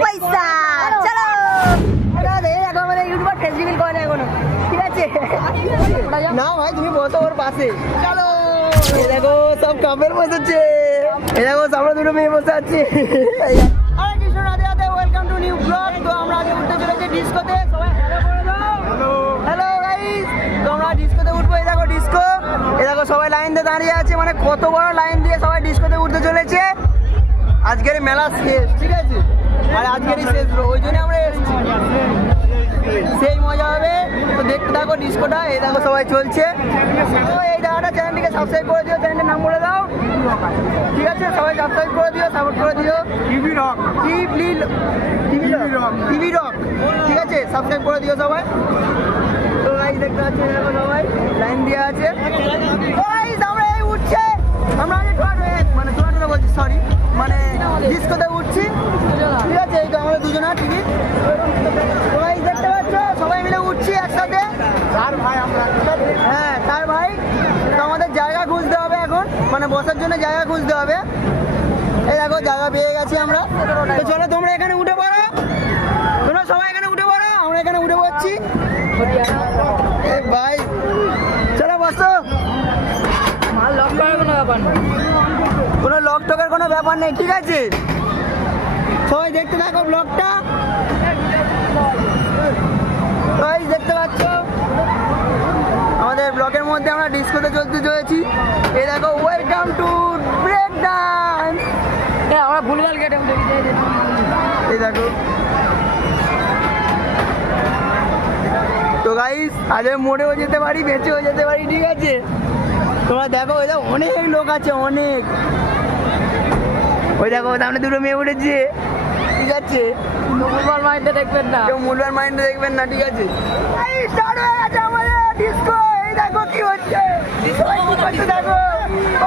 পয়সা চলো এখন আমাদের ইউটিউবার ফেস্টিভ্যাল করে না এখনো, ঠিক আছে? না ভাই তুমি বসো ওর পাশে, চলো। এই দেখো সব কাপের বসেছে, এই দেখো আমরা দুটো মেয়ে বসে আছি। আরে Krishna Radhe Radhe, welcome to new blog. তো আমরা আগে উঠতে চলেছি ডিস্কোতে, সবাই হ্যালো করে দাও। হ্যালো হ্যালো গাইস, তো আমরা ডিস্কোতে উঠবো। এই দেখো ডিস্কো, এই দেখো সবাই লাইন দিয়ে দাঁড়িয়ে আছে, মানে কত বড় লাইন দিয়ে সবাই ডিস্কোতে উঠতে চলেছে। আজকের মেলা শেষ, ঠিক আছে? আর আজকেরই শেষ, ওই জন্য আমরা এসেছি, সেই মজা হবে। তো দেখতে থাকো ডিস্কোটা, এই দেখো সবাই চলছে। তো এই জায়গাটা চ্যানেলটিকে সাবস্ক্রাইব করে দিও, চ্যানেলের নাম বলে দাও, ঠিক আছে? সবাই সাবস্ক্রাইব করে দিও, সাপোর্ট করে দিও। টিভি রক, ঠিক আছে? সাবস্ক্রাইব করে দিও সবাই। তো গাইস দেখতে পাচ্ছি দেখো সবাই লাইন দিয়ে আছে। গাইস আমরা এই উঠছে, আমরা আগে টোটা বলছি, সরি, মানে ডিস্কোতে উঠছি, ঠিক আছে? এই তো আমরা দুজনা টিভি, সবাই দেখতে পাচ্ছ, সবাই মিলে উঠছি একসাথে। হ্যাঁ তার ভাই, তো আমাদের জায়গা খুঁজতে হবে এখন, মানে বসার জন্য জায়গা খুঁজতে হবে। এই দেখো জায়গা পেয়ে গেছি আমরা। তো চলো তোমরা এখানে উঠে পড়ো, তোমরা সবাই এখানে উঠে পড়ো, আমরা এখানে উঠে পড়ছি। ভাই চলো বসো, কোনো লক টকের কোনো ব্যাপার নেই, ঠিক আছে? সবাই দেখতে থাকো ব্লগটা। সবাই দেখতে পাচ্ছ আমাদের ব্লগের মধ্যে আমরা ডিস্কোতে চলতে চলেছি। এই দেখো ওয়েলকাম টু ব্রেক ডান্স, আমরা ভুলভাল গেটে এই দেখো। তো গাইস আজ মরেও যেতে পারি, বেঁচেও যেতে পারি, ঠিক আছে? তোমরা দেখো ওই দেখো অনেক লোক আছে, অনেক। ওই দেখো সামনে দুটো মেয়ে উঠেছে, ঠিক আছে? মুলবান মাইন্ডে দেখবেন না, কেউ মুলবান মাইন্ডে দেখবেন না, ঠিক আছে? এই স্টার্ট হয়ে গেছে আমাদের ডিস্কো। এই দেখো কি হচ্ছে, দেখো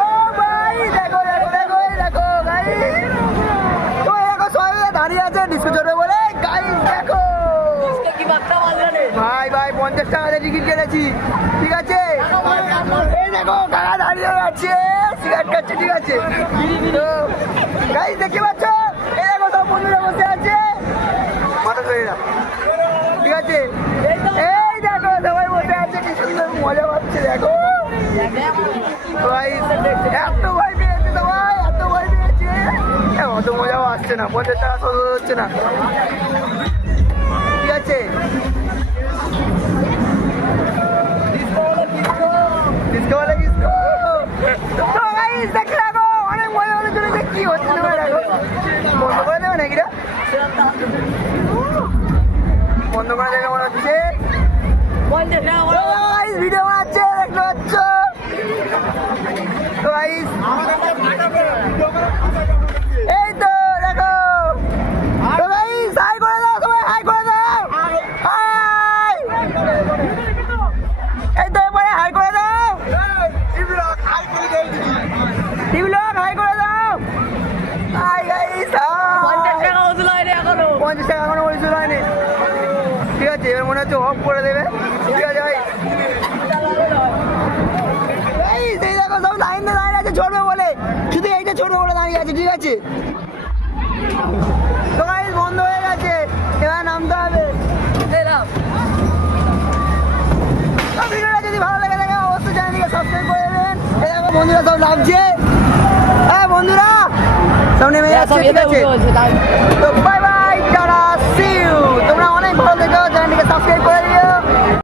ও ভাই, দেখো দেখো দেখো, এই দেখো গাইস, তো দেখো সবাই দাঁড়িয়ে আছে ডিস্কো চলবে বলে। গাইস দেখো ভাই ভাই 50 টাকা টিকিট কেটেছি, ঠিক আছে? এই দেখো কাকা দাঁড়িয়ে আছে, সিগারেট খাচ্ছে, ঠিক আছে? তো গাইস দেখতে পাচ্ছ, এই দেখো সব বন্ধুরা বসে আছে, মাথা ধরে না, ঠিক আছে? এই দেখো সবাই বসে আছে, কি সুন্দর মজা পাচ্ছে, দেখো গাইস। এত ভয় পেয়েছে সবাই, এত ভয় পেয়েছে, অত মজাও আসছে না, 50 টাকা সহ্য হচ্ছে না, ঠিক আছে? অনেক মজা মজা চলেছে, কি হচ্ছে তোমরা দেখো। বন্ধ করে দেবে নাকি? বন্ধ করে দেবে মনে হচ্ছে, ভিডিও বানাচ্ছে, দেখতে পাচ্ছ? তো এই তো দেখো, তো গাইস হাই করে দাও, সবাই হাই করে দাও, হাই। এই তো এবারে হাই করে দাও, টিভি লক হাই করে দাও। হাই গাইস, 50 টাকা ওষুধ হয়নি এখনো, 50 টাকা এখনো ওষুধ হয়নি, ঠিক আছে? এবার মনে হচ্ছে অফ করে দেবে, ঠিক আছে ভাই? এই দেখো সব লাইন দিয়ে দাঁড়িয়ে আছে চড়বে বলে, শুধু এইটা চড়বে বলে দাঁড়িয়ে আছে, ঠিক আছে? তো গাইস বন্ধ হয়ে গেছে, এবার নামতে হবে। ভিডিওটা যদি ভালো লাগে থাকে অবশ্যই চ্যানেলটিকে সাবস্ক্রাইব করে দেবেন। এই দেখো বন্ধুরা সব নামছে, হ্যাঁ বন্ধুরা সব নেমে যাচ্ছে, ঠিক আছে? তো bye bye, tata, see you. তোমরা অনেক ভালো থেকো, চ্যানেলটিকে সাবস্ক্রাইব করে